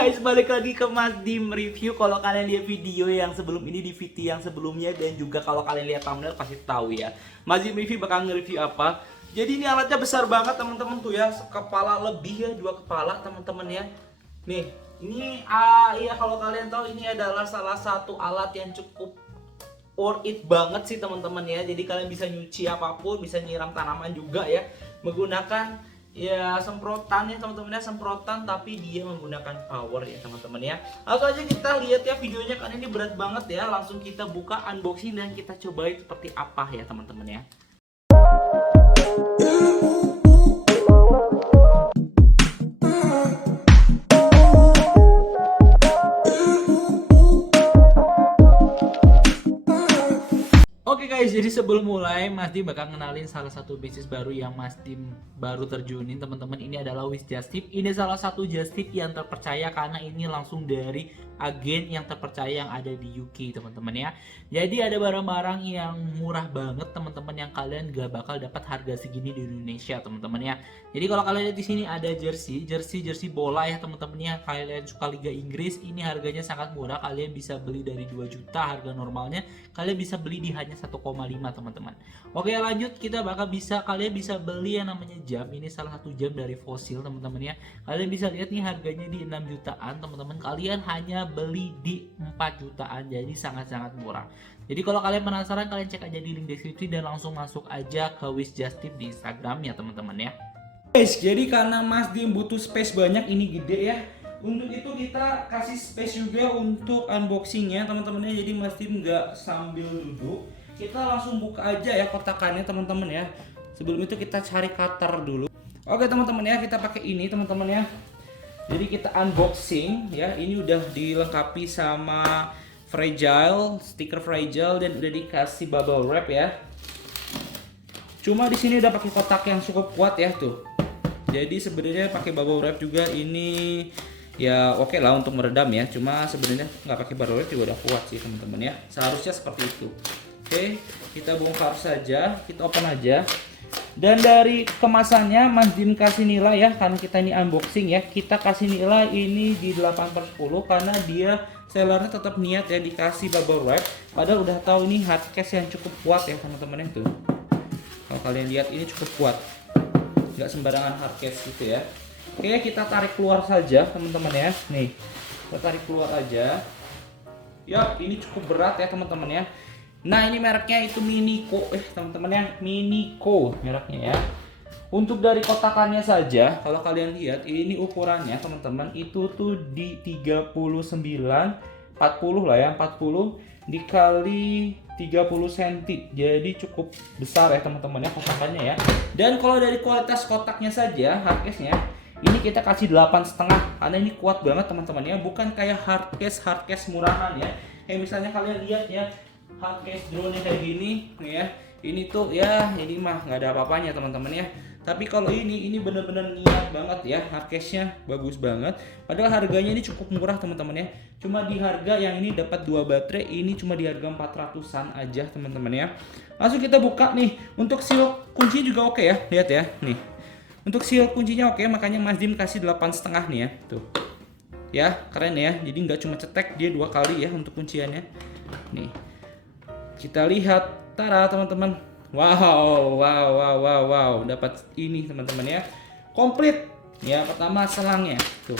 guys, balik lagi ke Mas Dim review. Kalau kalian lihat video yang sebelum ini di VT yang sebelumnya, dan juga kalau kalian lihat thumbnail pasti tahu ya, Mas Dim review bakal nge-review apa. Jadi ini alatnya besar banget teman-teman tuh ya, kepala lebih ya, 2 kepala teman-teman ya. Nih, ini ya kalau kalian tahu ini adalah salah satu alat yang cukup worth it banget sih teman-teman ya. Jadi kalian bisa nyuci apapun, bisa nyiram tanaman juga ya, menggunakan ya semprotan ya teman-teman ya, semprotan tapi dia menggunakan power ya teman-teman ya. Langsung aja kita lihat ya videonya, karena ini berat banget ya. Langsung kita buka unboxing dan kita cobain seperti apa ya teman-teman ya. Oke guys, jadi sebelum mulai Mas Dim bakal kenalin salah satu bisnis baru yang Mas Dim baru terjunin teman-teman. Ini adalah Wish Just Tip. Ini salah satu just tip yang terpercaya karena ini langsung dari agen yang terpercaya yang ada di UK teman-teman ya. Jadi ada barang-barang yang murah banget teman-teman, yang kalian gak bakal dapat harga segini di Indonesia teman-teman ya. Jadi kalau kalian lihat di sini ada jersey bola ya teman-teman ya. Kalian suka Liga Inggris, ini harganya sangat murah. Kalian bisa beli dari 2 juta harga normalnya, kalian bisa beli di hanya 1,5 teman-teman. Oke lanjut, kalian bisa beli yang namanya jam. Ini salah satu jam dari Fossil teman-teman ya. Kalian bisa lihat nih harganya di 6 jutaan teman-teman. Kalian hanya beli di 4 jutaan, jadi sangat-sangat murah. Jadi kalau kalian penasaran, kalian cek aja di link deskripsi dan langsung masuk aja ke Wish Just Tip di Instagramnya teman-teman ya. Guys, jadi karena Mas Dim butuh space banyak, ini gede ya. Untuk itu kita kasih space juga untuk unboxingnya teman-teman ya. Jadi Mas Dim nggak sambil duduk, kita langsung buka aja ya kotakannya teman-teman ya. Sebelum itu kita cari cutter dulu. Oke teman-teman ya, kita pakai ini teman-teman ya. Jadi kita unboxing ya. Ini udah dilengkapi sama stiker fragile, dan udah dikasih bubble wrap ya. Cuma di sini udah pakai kotak yang cukup kuat ya tuh. Jadi sebenarnya pakai bubble wrap juga ini ya oke lah untuk meredam ya. Cuma sebenarnya nggak pakai bubble wrap juga udah kuat sih teman-teman ya. Seharusnya seperti itu. Oke, kita bongkar saja, kita open aja. Dan dari kemasannya Mas Dim kasih nilai ya, karena kita ini unboxing ya, kita kasih nilai ini di 8/10 karena dia sellernya tetap niat ya dikasih bubble wrap. Padahal udah tahu ini hard case yang cukup kuat ya teman-teman itu. Kalau kalian lihat ini cukup kuat, nggak sembarangan hard case gitu ya. Oke, kita tarik keluar saja teman-teman ya. Nih, kita tarik keluar aja. Ya, ini cukup berat ya teman-teman ya. Nah, ini mereknya itu Minico teman-teman ya, Minico mereknya ya. Untuk dari kotakannya saja, kalau kalian lihat ini ukurannya teman-teman itu tuh di 39 40 lah ya, 40 dikali 30 cm. Jadi cukup besar ya teman-teman ya kotakannya ya. Dan kalau dari kualitas kotaknya saja, hardcase-nya ini kita kasih 8,5 karena ini kuat banget teman-teman ya, bukan kayak hardcase murahan ya. Kayak misalnya kalian lihat ya, hardcase drone kayak gini nih ya, ini tuh ya ini mah nggak ada apa-apanya teman-teman ya. Tapi kalau ini bener-bener niat banget ya, hardcase-nya bagus banget. Padahal harganya ini cukup murah teman-teman ya. Cuma di harga yang ini dapat 2 baterai, ini cuma di harga 400-an aja teman-teman ya. Langsung kita buka nih. Untuk seal kunci juga oke ya, lihat ya nih. Untuk seal kuncinya oke, makanya Mas Dim kasih 8,5 nih ya tuh. Ya keren ya, jadi nggak cuma cetek, dia 2 kali ya untuk kunciannya. Nih kita lihat, tara teman-teman. Wow, dapat ini teman-teman ya. Komplit. Ya, pertama selangnya. Tuh.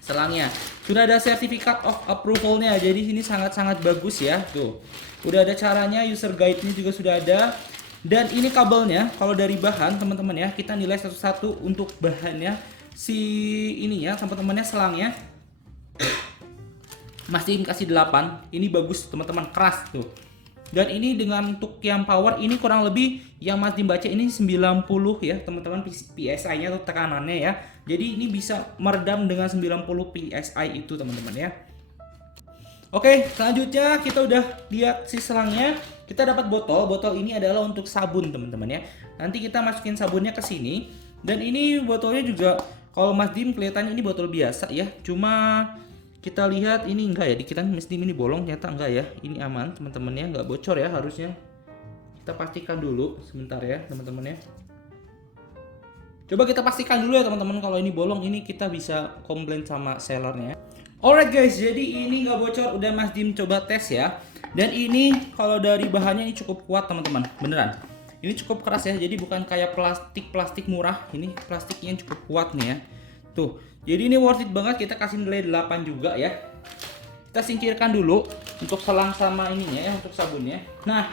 Selangnya. Sudah ada sertifikat of approval-nya. Jadi ini sangat-sangat bagus ya. Tuh. Udah ada caranya, user guide-nya juga sudah ada. Dan ini kabelnya, kalau dari bahan teman-teman ya, kita nilai satu-satu untuk bahannya. Si ini ya, teman-temannya selangnya. Masih kasih 8. Ini bagus teman-teman, keras tuh. Dan ini dengan untuk yang power ini kurang lebih yang Mas Dim baca ini 90 ya teman-teman PSI-nya atau tekanannya ya. Jadi ini bisa meredam dengan 90 PSI itu teman-teman ya. Oke, selanjutnya kita udah lihat si selangnya. Kita dapat botol. Botol ini adalah untuk sabun teman-teman ya. Nanti kita masukin sabunnya ke sini. Dan ini botolnya juga kalau Mas Dim kelihatannya ini botol biasa ya. Cuma kita lihat ini enggak ya, dikitan mesti ini bolong, ternyata enggak ya. Ini aman teman-teman ya, enggak bocor ya harusnya. Kita pastikan dulu sebentar ya teman-teman ya. Coba kita pastikan dulu ya teman-teman, kalau ini bolong ini kita bisa komplain sama sellernya. Alright guys, jadi ini nggak bocor, udah Mas Dim coba tes ya. Dan ini kalau dari bahannya ini cukup kuat teman-teman, beneran. Ini cukup keras ya, jadi bukan kayak plastik murah, ini plastiknya cukup kuat nih ya. Tuh, jadi ini worth it banget, kita kasih nilai 8 juga ya. Kita singkirkan dulu untuk selang sama ininya ya, untuk sabunnya. Nah,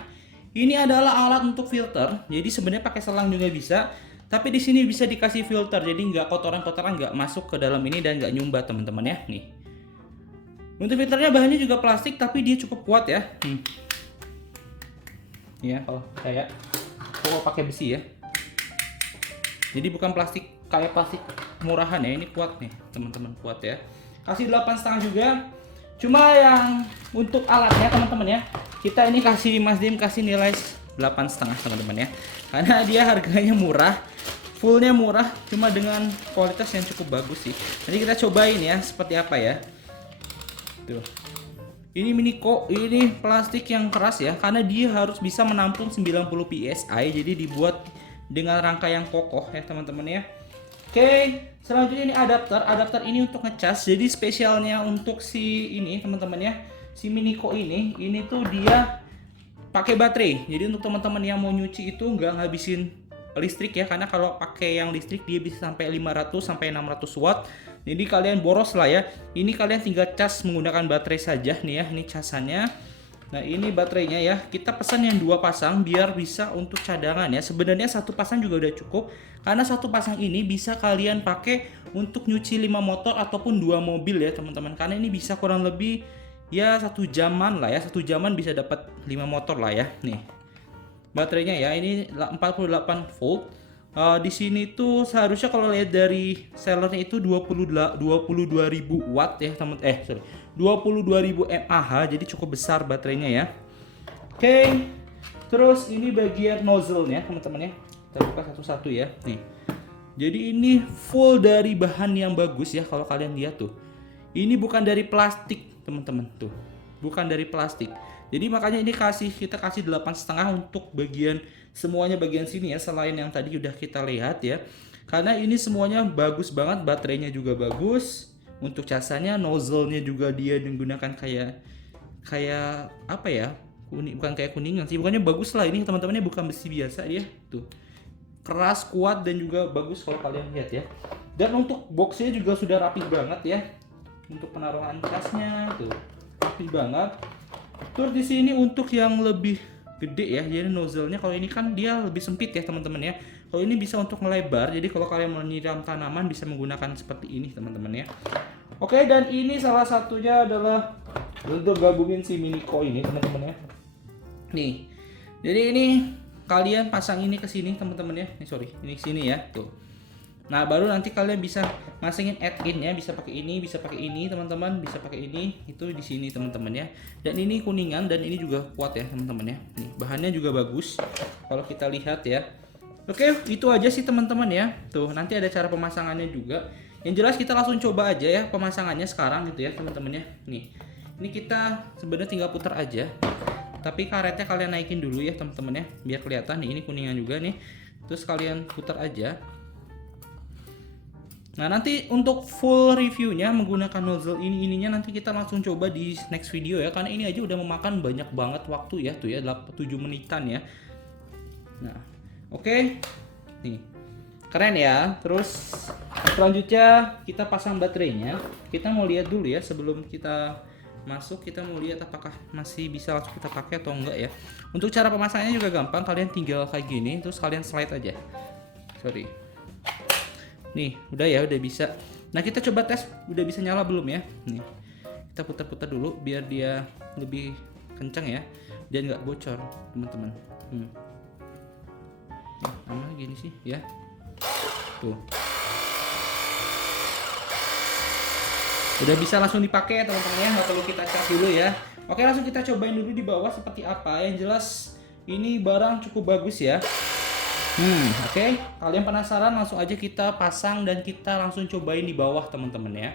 ini adalah alat untuk filter, jadi sebenarnya pakai selang juga bisa. Tapi di sini bisa dikasih filter, jadi nggak kotoran-kotoran nggak masuk ke dalam ini dan nggak nyumbat teman-teman ya. Nih, untuk filternya bahannya juga plastik, tapi dia cukup kuat ya. Ya kalau kayak mau pakai besi ya. Jadi bukan plastik kayak plastik murahan ya, ini kuat nih teman-teman, kuat ya. Kasih 8,5 juga. Cuma yang untuk alatnya teman-teman ya, kita ini kasih Mas Dim kasih nilai 8,5 teman-teman ya. Karena dia harganya murah, fullnya murah, cuma dengan kualitas yang cukup bagus sih. Nanti kita cobain ya seperti apa ya. Tuh. Ini Minico, ini plastik yang keras ya, karena dia harus bisa menampung 90 psi, jadi dibuat dengan rangka yang kokoh ya teman-teman ya. Oke, selanjutnya ini adapter. Adapter ini untuk ngecas, jadi spesialnya untuk si ini teman-teman ya, si Minico ini tuh dia pakai baterai. Jadi untuk teman-teman yang mau nyuci itu nggak ngabisin listrik ya, karena kalau pakai yang listrik dia bisa sampai 500 sampai 600 watt. Jadi kalian boros lah ya. Ini kalian tinggal cas menggunakan baterai saja nih ya. Ini casannya. Nah ini baterainya ya. Kita pesan yang 2 pasang biar bisa untuk cadangan ya. Sebenarnya 1 pasang juga udah cukup, karena 1 pasang ini bisa kalian pakai untuk nyuci 5 motor ataupun 2 mobil ya teman-teman. Karena ini bisa kurang lebih ya 1 jaman lah ya. 1 jaman bisa dapat 5 motor lah ya. Nih baterainya ya, ini 48 volt. Di sini tuh seharusnya kalau lihat dari sellernya itu 22.000 watt ya teman, 22.000 mAh, jadi cukup besar baterainya ya. Oke, terus ini bagian nozzle-nya teman-teman ya, kita buka satu-satu ya. Nih, jadi ini full dari bahan yang bagus ya, kalau kalian lihat tuh, ini bukan dari plastik teman-teman tuh, bukan dari plastik. Jadi makanya ini kita kasih 8,5 untuk bagian semuanya bagian sini ya, selain yang tadi udah kita lihat ya. Karena ini semuanya bagus banget, baterainya juga bagus. Untuk casanya, nozzle-nya juga dia menggunakan kayak apa ya? Bukan kayak kuningan sih, bukannya bagus lah ini teman-temannya, bukan besi biasa ya. Tuh. Keras, kuat dan juga bagus kalau kalian lihat ya. Dan untuk boxnya juga sudah rapi banget ya. Untuk penaruhan casnya tuh rapi banget. Terus di sini untuk yang lebih gede ya, jadi nozzle-nya kalau ini kan dia lebih sempit ya teman-teman ya. Kalau ini bisa untuk melebar, jadi kalau kalian mau nyiram tanaman bisa menggunakan seperti ini teman-teman ya. Oke, dan ini salah satunya adalah untuk gabungin si Minico ini teman-teman ya. Nih, jadi ini kalian pasang ini ke sini teman-teman ya. Ini ke sini ya, tuh. Nah baru nanti kalian bisa masingin add-in ya, bisa pakai ini teman-teman, bisa pakai ini, itu di sini teman-teman ya. Dan ini kuningan dan ini juga kuat ya teman-teman ya. Nih bahannya juga bagus kalau kita lihat ya. Oke, itu aja sih teman-teman ya. Tuh nanti ada cara pemasangannya juga. Yang jelas kita langsung coba aja ya pemasangannya sekarang gitu ya teman-teman ya. Nih ini kita sebenarnya tinggal putar aja, tapi karetnya kalian naikin dulu ya teman-teman ya, biar kelihatan nih ini kuningan juga nih. Terus kalian putar aja. Nah nanti untuk full reviewnya menggunakan nozzle ininya nanti kita langsung coba di next video ya, karena ini aja udah memakan banyak banget waktu ya, tuh ya 7 menitan ya. Nah oke. Nih keren ya. Terus selanjutnya kita pasang baterainya. Kita mau lihat dulu ya sebelum kita masuk, kita mau lihat apakah masih bisa langsung kita pakai atau enggak ya. Untuk cara pemasangannya juga gampang, kalian tinggal kayak gini terus kalian slide aja. Nih, udah ya, udah bisa. Nah, kita coba tes udah bisa nyala belum ya. Nih. Kita putar-putar dulu biar dia lebih kencang ya. Dia nggak bocor, teman-teman. Nih, sama gini sih ya. Tuh. Udah bisa langsung dipakai ya, teman-teman ya. Nggak perlu kita cas dulu ya. Oke, langsung kita cobain dulu di bawah seperti apa. Yang jelas ini barang cukup bagus ya. Oke. Kalian penasaran, langsung aja kita pasang dan kita langsung cobain di bawah teman-teman ya.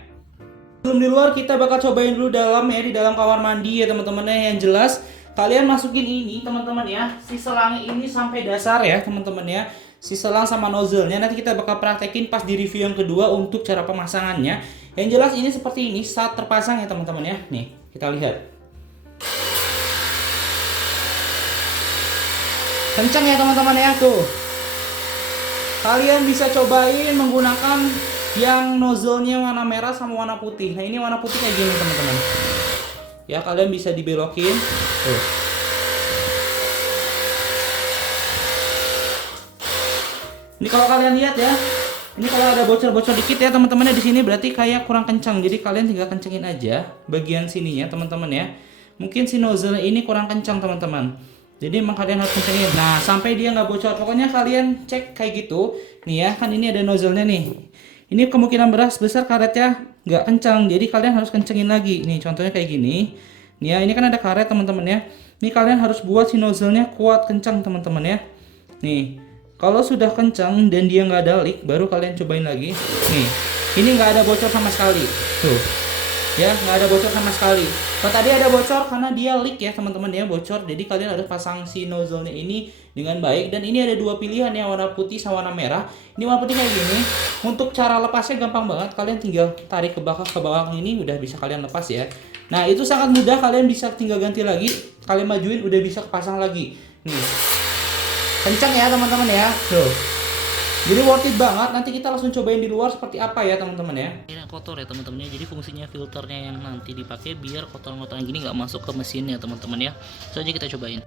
Sebelum di luar kita bakal cobain dulu dalam ya, di dalam kamar mandi ya teman-teman ya. Yang jelas kalian masukin ini teman-teman ya, si selang ini sampai dasar ya teman-teman ya, si selang sama nozzle-nya. Nanti kita bakal praktekin pas di review yang kedua untuk cara pemasangannya. Yang jelas ini seperti ini saat terpasang ya teman-teman ya. Nih kita lihat, kencang ya teman-teman ya. Tuh, kalian bisa cobain menggunakan yang nozzle-nya warna merah sama warna putih. Nah ini warna putih kayak gini teman-teman ya, kalian bisa dibelokin tuh. Ini kalau kalian lihat ya, ini kalau ada bocor-bocor dikit ya teman-teman ya di sini, berarti kayak kurang kencang. Jadi kalian tinggal kencengin aja bagian sininya teman-teman ya. Mungkin si nozzle ini kurang kencang teman-teman. Jadi emang kalian harus kencengin. Nah sampai dia nggak bocor. Pokoknya kalian cek kayak gitu. Nih ya, kan ini ada nozzle-nya nih. Ini kemungkinan besar karetnya nggak kencang. Jadi kalian harus kencengin lagi. Nih contohnya kayak gini. Nih ya, ini kan ada karet teman-teman ya. Ini kalian harus buat si nozzle-nya kuat kencang teman-teman ya. Nih. Kalau sudah kencang dan dia nggak ada leak, baru kalian cobain lagi. Nih, ini nggak ada bocor sama sekali. Tuh, ya nggak ada bocor sama sekali. Kalau tadi ada bocor karena dia leak ya teman-teman ya, bocor. Jadi kalian harus pasang si nozzle-nya ini dengan baik. Dan ini ada dua pilihan ya, warna putih sama warna merah. Ini warna putih kayak gini. Untuk cara lepasnya gampang banget. Kalian tinggal tarik ke bawah ini, udah bisa kalian lepas ya. Nah itu sangat mudah, kalian bisa tinggal ganti lagi. Kalian majuin, udah bisa kepasang lagi. Nih. Kencang ya teman-teman ya. Tuh. Jadi worth it banget. Nanti kita langsung cobain di luar seperti apa ya teman-teman ya. Ini kotor ya teman-teman ya. Jadi fungsinya filternya yang nanti dipakai biar kotoran-kotoran gini nggak masuk ke mesinnya teman-teman ya. So aja kita cobain.